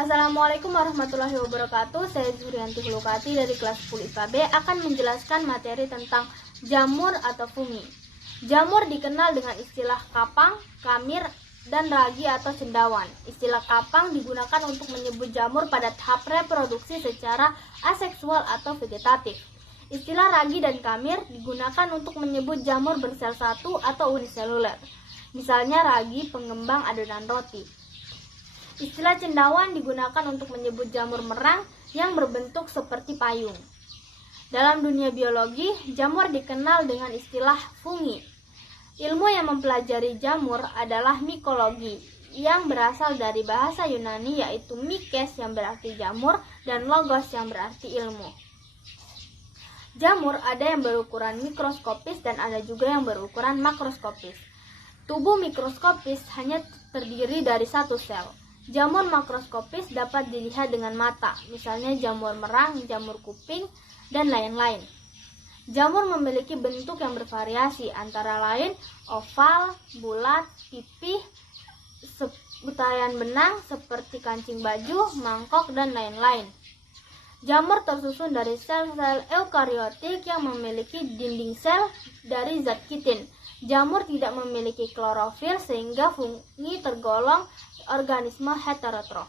Assalamualaikum warahmatullahi wabarakatuh. Saya Zurianti Hulukati dari kelas 10 IPA B akan menjelaskan materi tentang jamur atau fungi. Jamur dikenal dengan istilah kapang, kamir, dan ragi atau cendawan. Istilah kapang digunakan untuk menyebut jamur pada tahap reproduksi secara aseksual atau vegetatif. Istilah ragi dan kamir digunakan untuk menyebut jamur bersel satu atau uniseluler. Misalnya ragi pengembang adonan roti. Istilah cendawan digunakan untuk menyebut jamur merang yang berbentuk seperti payung. Dalam dunia biologi, jamur dikenal dengan istilah fungi. Ilmu yang mempelajari jamur adalah mikologi, yang berasal dari bahasa Yunani yaitu mikes yang berarti jamur dan logos yang berarti ilmu. Jamur ada yang berukuran mikroskopis dan ada juga yang berukuran makroskopis. Tubuh mikroskopis hanya terdiri dari satu sel. Jamur makroskopis dapat dilihat dengan mata, misalnya jamur merang, jamur kuping, dan lain-lain. Jamur memiliki bentuk yang bervariasi, antara lain oval, bulat, pipih, butaran benang seperti kancing baju, mangkok, dan lain-lain. Jamur tersusun dari sel-sel eukariotik yang memiliki dinding sel dari zat kitin. Jamur tidak memiliki klorofil sehingga fungi tergolong organisme heterotrof.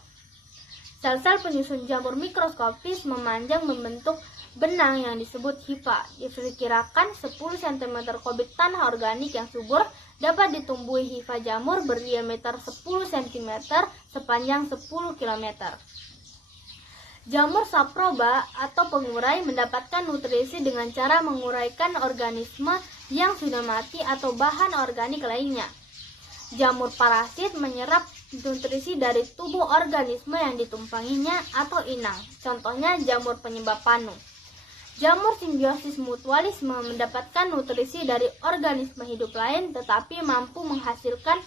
Sel-sel penyusun jamur mikroskopis memanjang membentuk benang yang disebut hifa. Diperkirakan 10 cm kubik tanah organik yang subur dapat ditumbuhi hifa jamur berdiameter 10 cm sepanjang 10 km. Jamur saproba atau pengurai mendapatkan nutrisi dengan cara menguraikan organisme yang sudah mati atau bahan organik lainnya. Jamur parasit menyerap nutrisi dari tubuh organisme yang ditumpanginya atau inang. Contohnya jamur penyebab panu. Jamur simbiosis mutualisme mendapatkan nutrisi dari organisme hidup lain tetapi mampu menghasilkan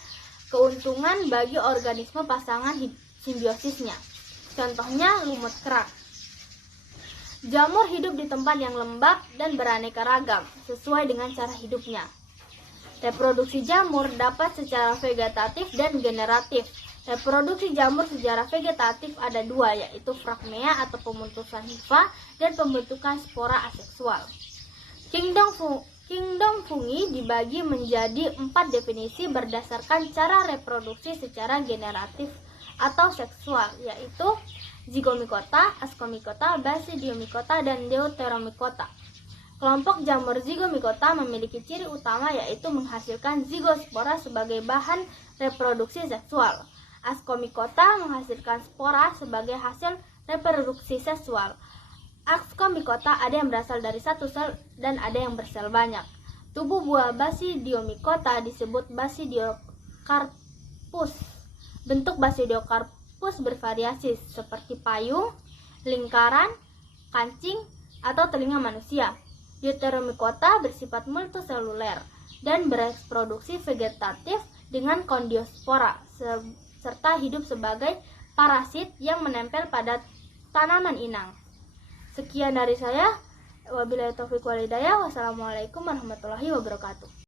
keuntungan bagi organisme pasangan simbiosisnya. Contohnya lumut kerak. Jamur hidup di tempat yang lembab dan beraneka ragam sesuai dengan cara hidupnya. Reproduksi jamur dapat secara vegetatif dan generatif. Reproduksi jamur secara vegetatif ada dua, yaitu fragmea atau pemutusan hifa dan pembentukan spora aseksual. Kingdom fungi dibagi menjadi 4 definisi berdasarkan cara reproduksi secara generatif atau seksual, yaitu zygomicota, ascomycota, basidiomycota, dan deuteromycota. Kelompok jamur zygomicota memiliki ciri utama yaitu menghasilkan zigospora sebagai bahan reproduksi seksual. Ascomycota menghasilkan spora sebagai hasil reproduksi seksual. Ascomycota ada yang berasal dari satu sel dan ada yang bersel banyak. Tubuh buah basidiomycota disebut basidiokarpus. Bentuk basidiokarpus bervariasi seperti payung, lingkaran, kancing, atau telinga manusia. Deuteromycota bersifat multiseluler dan bereproduksi vegetatif dengan kondiospora serta hidup sebagai parasit yang menempel pada tanaman inang. Sekian dari saya. Wabillahi taufiq wal hidayah. Wassalamualaikum warahmatullahi wabarakatuh.